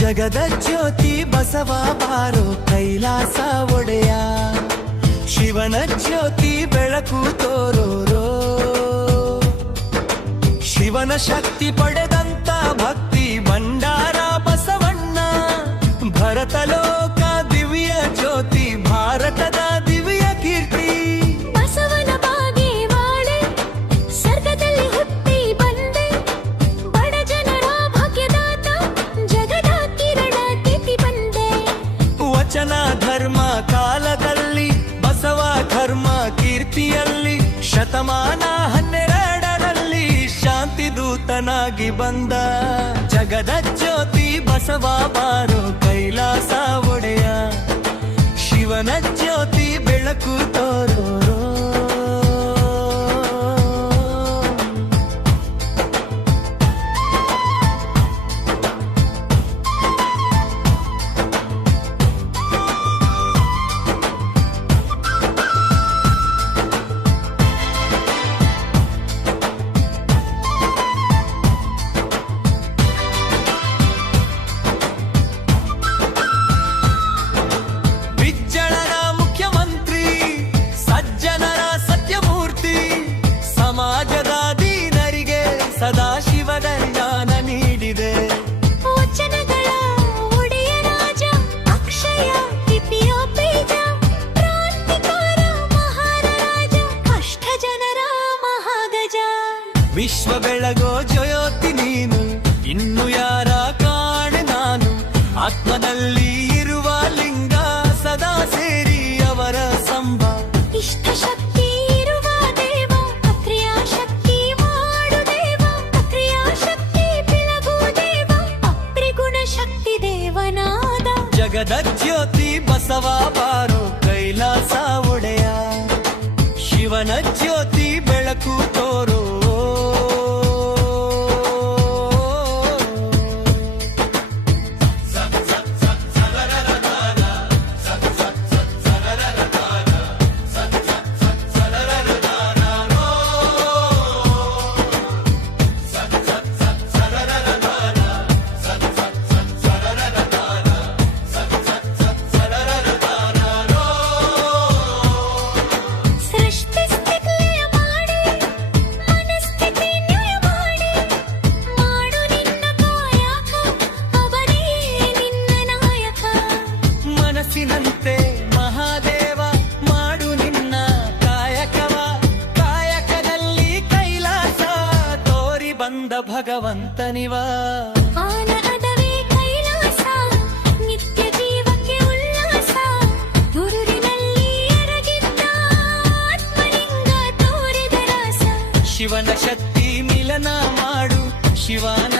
ಜಗದ ಜ್ಯೋತಿ ಬಸವ ಬಾರೋ ಕೈಲಾಸ ಒಡೆಯ, ಶಿವನ ಜ್ಯೋತಿ ಬೆಳಕು ತೋರೋರೋ. ಶಿವನ ಶಕ್ತಿ ಪಡೆದಂತ ಭಕ್ತಿ ಭಂಡಾರ ಬಸವಣ್ಣ, ಭರತ ಲೋಕ ದಿವ್ಯ ಜ್ಯೋತಿ ಭಾರತದ ದಿವ್ಯ ಕೀರ್ತಿ. ಬಸವನ ಬಾಗಿ ವಾಳೆ ಸ್ವರ್ಗದಲ್ಲಿ ಹುಟ್ಟಿ ಬಂದೆ, ಬಡ ಜನರ ಭಾಗ್ಯದಾತ ಜಗದ ಕಿರಣ ತಿಥಿ ಬಂದೆ. ವಚನ ಧರ್ಮ ಕಾಲದಲ್ಲಿ ಬಸವ ಧರ್ಮ ಕೀರ್ತಿಯಲ್ಲಿ, ಶತಮಾನ 12ರಲ್ಲಿ ಶಾಂತಿ ದೂತನಾಗಿ ಬಂದ. ಜಗದ ಜ್ಯೋತಿ ಬಸವ ಬಾರೋ ಕೈಲಾಸ ಒಡೆಯ, ಶಿವನ ಜ್ಯೋತಿ ಬೆಳಕು ತೋರೋರೋ. ಬಿಜ್ಜಳನ ಮುಖ್ಯಮಂತ್ರಿ, ಸಜ್ಜನರ ಸತ್ಯಮೂರ್ತಿ, ಸಮಾಜದ ದೀನರಿಗೆ ಸದಾ ಶಿವನ ಜ್ಞಾನ ನೀಡಿದೆ. ವಚನಗಳ ಒಡೆಯ ರಾಜ, ಅಕ್ಷಯ ಲಿಪಿಯ ಬೀಜ, ಕ್ರಾಂತಿಕಾರ ಮಹಾರಾಜ, ಕಷ್ಟ ಜನರ ಮಹಾಗಜ. ವಿಶ್ವ ಬೆಳಗೋ ಜ್ಯೋತಿ ನೀನು, ಇನ್ನು ಯಾರ ಕಾಣೆ ನಾನು. ಆತ್ಮನಲ್ಲಿ ಇರುವ ಲಿಂಗ ಸದಾ ಸೇರಿ ಅವರ ಸಂಭ. ಇಷ್ಟ ಶಕ್ತಿ ಇರುವ ದೇವ, ಅಕ್ರಿಯಾ ಶಕ್ತಿ ಮಾಡು ದೇವ, ಅಕ್ರಿಯಾ ಶಕ್ತಿ ಬೆಳಗು ದೇವ, ಅಪ್ರಿಗುಣ ಶಕ್ತಿ ದೇವನಾದ. ಜಗದ ಜ್ಯೋತಿ ಬಸವ ಬಾರೋ ಕೈಲಾಸ ಒಡೆಯ, ಶಿವನ ಜ್ಯೋತಿ ಬೆಳಕು ತೋರೋ. ಸೃಷ್ಟಿ ಸ್ಥಿತಿ ಲಯ ಮಾಡಿ, ಮನಸ್ಥಿತಿ ನ್ಯಾಯ ಮಾಡಿ, ಮಾಡು ನಿನ್ನ ಕಾಯಕ, ಅವನೇ ನಿನ್ನ ನಾಯಕ. ಮನಸ್ಸಿನಂತೆ ಮಹಾದೇವ ಮಾಡು ನಿನ್ನ ಕಾಯಕವ, ಕಾಯಕದಲ್ಲಿ ಕೈಲಾಸ ತೋರಿ ಬಂದ ಭಗವಂತನಿವ. ಆನ ಅಡವೇ ಕೈಲಾಸ, ನಿತ್ಯ ಜೀವಕ್ಕೆ ಉಲ್ಲಾಸ, ದುರುರಿನಲ್ಲಿ ಎರಗಿದ್ದ ಆತ್ಮಲಿಂಗ ತೋರಿದ ರಾಸ. ಶಿವನ ಶಕ್ತಿ ಮಿಲನ ಮಾಡು, ಶಿವನ